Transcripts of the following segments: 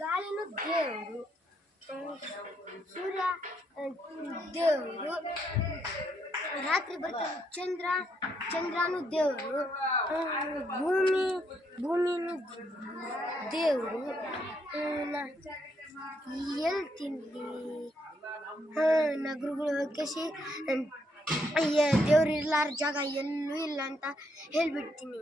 ಗಾಳಿನು ದೇವರು, ಸೂರ್ಯ ದೇವರು, ರಾತ್ರಿ ಬರ್ತಾರೆ ಚಂದ್ರನು ದೇವರು, ಭೂಮಿನೂ ದೇವರು. ಹೇಳ್ತೀನಿ ನಗರಗಳು ಕೇಸಿ ದೇವ್ರು ಇರ್ಲಾರ ಜಾಗ ಎಲ್ಲೂ ಇಲ್ಲ ಅಂತ ಹೇಳ್ಬಿಡ್ತೀನಿ.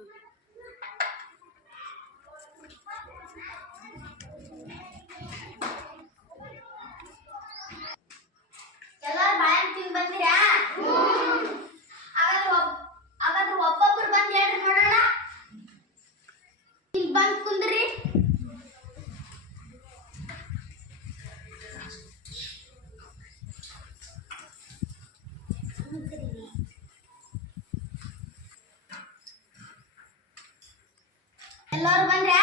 ಎಲ್ಲರೂ ಬಾಳೆಹಣ್ಣು ತಿಂದು ಬಂದಿರಾ? ಹಾಗಾದ್ರೆ ಒಬ್ಬೊಬ್ರು ಬಂದು ಹೇಳ್ರಿ ನೋಡೋಣ. ಇಲ್ಲಿ ಬಂದು ಕುಂದ್ರಿ. ಎಲ್ಲರೂ ಬಂದ್ರಾ?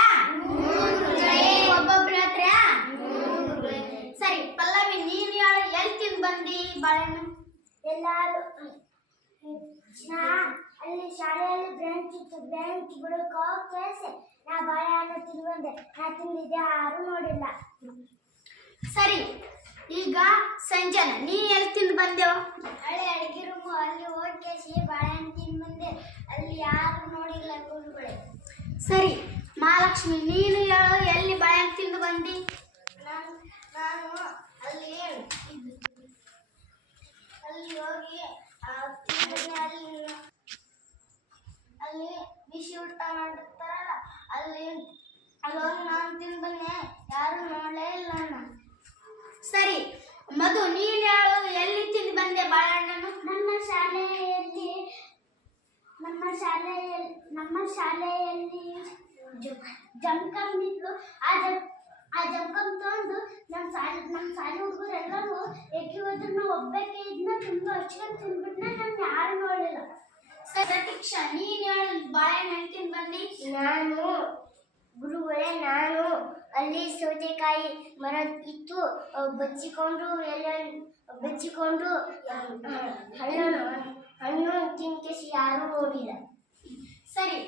ಒಬ್ಬೊಬ್ರು ಹೇಳ್ತೀರಾ? ಸರಿ, ಪಲ್ಲವಿ ನೀನು ಹೇಳು, ಎಲ್ಲಿ ತಿಂದು ಬಂದಿ ಬಾಳೆಹಣ್ಣು? ಎಲ್ಲಾರು ಅಲ್ಲಿ ಶಾಲೆಯಲ್ಲಿ ಬೆಂಚ್ ಬಿಡಕ್ಕೆ ಕೇಳಿಸಿ ನಾ ಬಾಳೆಹಣ್ಣು ತಿಂದು ಬಂದೆ. ನಾ ತಿಂದಿದ್ದೆ, ಯಾರು ನೋಡಿಲ್ಲ. ಸರಿ, ಈಗ ಸಂಜನ ನೀ ಎಲ್ಲಿ ತಿಂದು ಬಂದೆವು? ಹಳೆ ಅಡಿಗೆ ರೂಮು ಅಲ್ಲಿ ಹೋಗಿ ಕೇಸಿ ಬಾಳೆಹಣ್ಣು ತಿಂದು ಬಂದೆ. ಅಲ್ಲಿ ಯಾರು ನೋಡಿಲ್ಲ ಗುರುಗಳೇ. ಸರಿ, ಮಹಾಲಕ್ಷ್ಮಿ ನೀನು ಹೇಳು, ಎಲ್ಲಿ ಬಾಳೆಹಣ್ಣು ತಿಂದು ಬಂದಿ? ನಾನು ಅಲ್ಲಿ ಹೋಗಿ ಅಲ್ಲಿ ಬಿಸಿ ಊಟ ಮಾಡಿರ್ತಾರಲ್ಲ, ಅಲ್ಲಿ ಹೋಗಿ ನಾನು ತಿಂದು ಬನ್ನಿ. ಮಧು ನೀನು ಹೇಳು, ಎಲ್ಲಿ ತಿಂದು ಬಂದೆ ಬಾಳೆಹಣ್ಣನ್ನು? ನಮ್ಮ ಶಾಲೆಯಲ್ಲಿ ಜಂಕಮ್ ಇತ್ತು. ಆ ಜಂಕಮ್ ತಗೊಂಡು ನಮ್ಮ ಶಾಲೆ ಹುಡುಗರು ಎಲ್ಲರೂ ಏಕೆ ಹೋದ್ರು, ನಾವು ಒಬ್ಬಕ್ಕೆ ಇದನ್ನ ತುಂಬಾ ಹಚ್ಕೊಂಡು ತಿಂದ್ಬಿಟ್ನ, ನಮ್ಗೆ ಯಾರು ನೋಡಲಿಲ್ಲ. ಪ್ರತೀಕ್ಷಾ ನೀನು ಹೇಳು, ಬಾಳೆಹಣ್ಣು ಎಲ್ಲಿ ತಿಂದು ಬಂದಿ? ಗುರುಗಳೇ, ನಾನು ಅಲ್ಲಿ ಸೌತೆಕಾಯಿ ಮರ ಇತ್ತು, ಬಚ್ಚಿಕೊಂಡು ಹಣ್ಣು ತಿನ್ಕೇಸಿ ಯಾರು ನೋಡಿಲ್ಲ. ಸರಿ,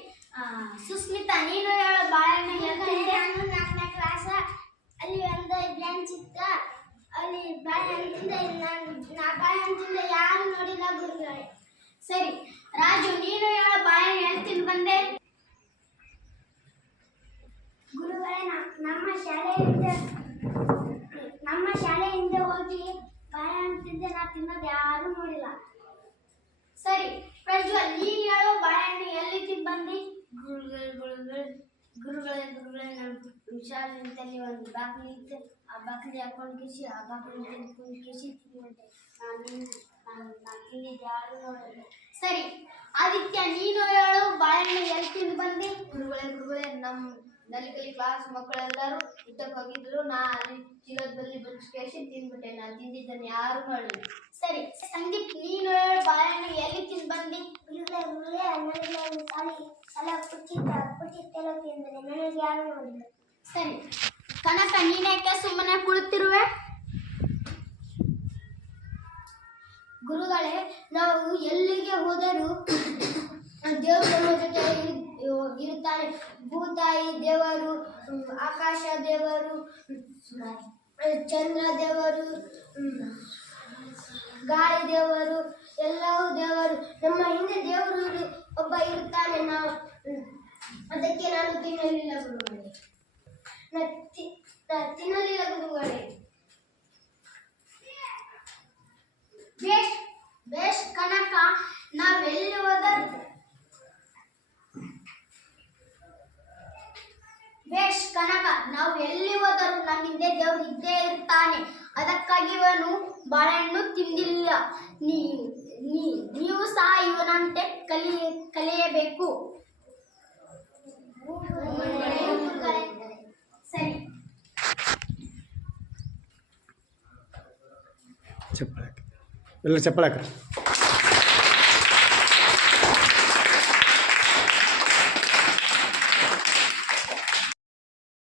ಸುಸ್ಮಿತಾ ನೀನು ಹೇಳು, ಬಾಳೆಹಣ್ಣು ಎಲ್ಲಿ ತಿಂದೆ? ನಾನು 4ನೇ ಕ್ಲಾಸ್ ಅಲ್ಲಿ ಒಂದು ಬ್ರಾಂಚ್ ಇತ್ತ, ಅಲ್ಲಿ ಬಾಳೆಹಣ್ಣು ತಿಂದೆ. ನಾ ಬಾಳೆಹಣ್ಣು ತಿಂದೆ, ಯಾರು ನೋಡಿಲ್ಲ ಗುರುಗಳೇ. ಸರಿ, ರಾಜು ನೀನು ಹೇಳು, ಬಾಳೆಹಣ್ಣು ಎಲ್ಲಿ ತಿಂದು ಬಂದೆ? ಗುರುಗಳೇ, ನಮ್ಮ ಶಾಲೆಯಿಂದ ಹೋಗಿ ಬಾಳೆಹಣ್ಣು ತಿಂದೆ, ನಾ ತಿನ್ನೋದು ಯಾರು ನೋಡಿಲ್ಲ. ಸರಿ, ಪ್ರಜ್ವಲ್ ನೀನು ಹೇಳು, ಬಾಳೆಹಣ್ಣು ಎಲ್ಲಿ ತಿಂದು ಬಂದಿ? ಗುರುಗಳೇ, ನಮ್ಮ ಶಾಲೆಯಲ್ಲಿ ಒಂದು ಬಾಕ್ಲಿ ಇತ್ತು, ಆ ಬಾಕ್ಲಿ ಹಾಕೊಂಡು ಕಿಸಿ ಆ ಬಾಕ್ಲಿ ತಿಂದ್ಕೊಂಡು ಕಿಸಿ ತಿನ್ನುವಂತೆ ನಾನು ತಿಂದಿದ್ದು ಯಾರು ನೋಡಿಲ್ಲ. ಸರಿ, ಆದಿತ್ಯ ನೀನು ಹೇಳು, ಬಾಳೆಹಣ್ಣು ಎಲ್ಲಿ ತಿಂದು ಬಂದಿ? ಗುರುಗಳೇ, ನಮ್ಮ ನಲಿಕಲಿ ಕ್ಲಾಸ್ ಮಕ್ಕಳೆಲ್ಲರೂ ಊಟಕ್ಕೆ ಹೋಗಿದ್ರು. ನಾ ಅಲ್ಲಿ ಚೀಲದಲ್ಲಿ ಬಚ್ಚಿಸಿ ತಿಂದ್ಬಿಟ್ಟೆ. ನಾನು ತಿಂದಿದ್ದನ್ನು ಯಾರು ನೋಡಿಲ್ಲ. ಸರಿ, ಸಂದೀಪ್ ನೀನು ಹೇಳು, ಬಾಳೆಹಣ್ಣು ಎಲ್ಲಿ ತಿಂದು ಬಂದಿ? ಗುರುಗಳೇ, ನನಗೆ ಶಾಲೆ ಪುಚ್ಚಿತ್ತೆಲ್ಲ ತಿಂದರೆ ನನಗೆ ಯಾರು ನೋಡಿಲ್ಲ. ಸರಿ, ಕನಕ ನೀನ್ಯಾಕೆ ಸುಮ್ಮನೆ ಕುಳಿತಿರುವೆ? ಗುರುಗಳೇ, ನಾವು ಎಲ್ಲಿಗೆ ಹೋದರೂ ದೇವರು ನಮ್ಮ ಜೊತೆ ಇರುತ್ತಾನೆ. ಭೂತಾಯಿ ದೇವರು, ಆಕಾಶ ದೇವರು, ಚಂದ್ರ ದೇವರು, ಗಾಳಿ ದೇವರು, ಎಲ್ಲವೂ ದೇವರು. ನಮ್ಮ ಹಿಂದೆ ದೇವರು ಒಬ್ಬ ಇರುತ್ತಾನೆ. ಅದಕ್ಕೆ ನಾನು ತಿನ್ನಲಿಲ್ಲ ಗುರುಗಳೇ. ತಿನ್ನಲಿಲ್ಲ ಗುರುಗಳೇ. ಬೇಷ್ ಕನಕ, ನಾವೆಲ್ಲಿ ಹೋದರು ನಮ್ಮ ಹಿಂದೆ ದೇವರು ಇದ್ದೇ ಇರ್ತಾನೆ. ಅದಕ್ಕಾಗಿ ಇವನು ಬಾಳೆಹಣ್ಣು ತಿಂದಿಲ್ಲ. ನೀವು ಸಹ ಇವನಂತೆ ಕಲಿಯಬೇಕು. ಸರಿ, ಚಪ್ಪಳ ಹಾಕಿ ಎಲ್ಲ ಚಪ್ಪಳ ಹಾಕ್ರಿ.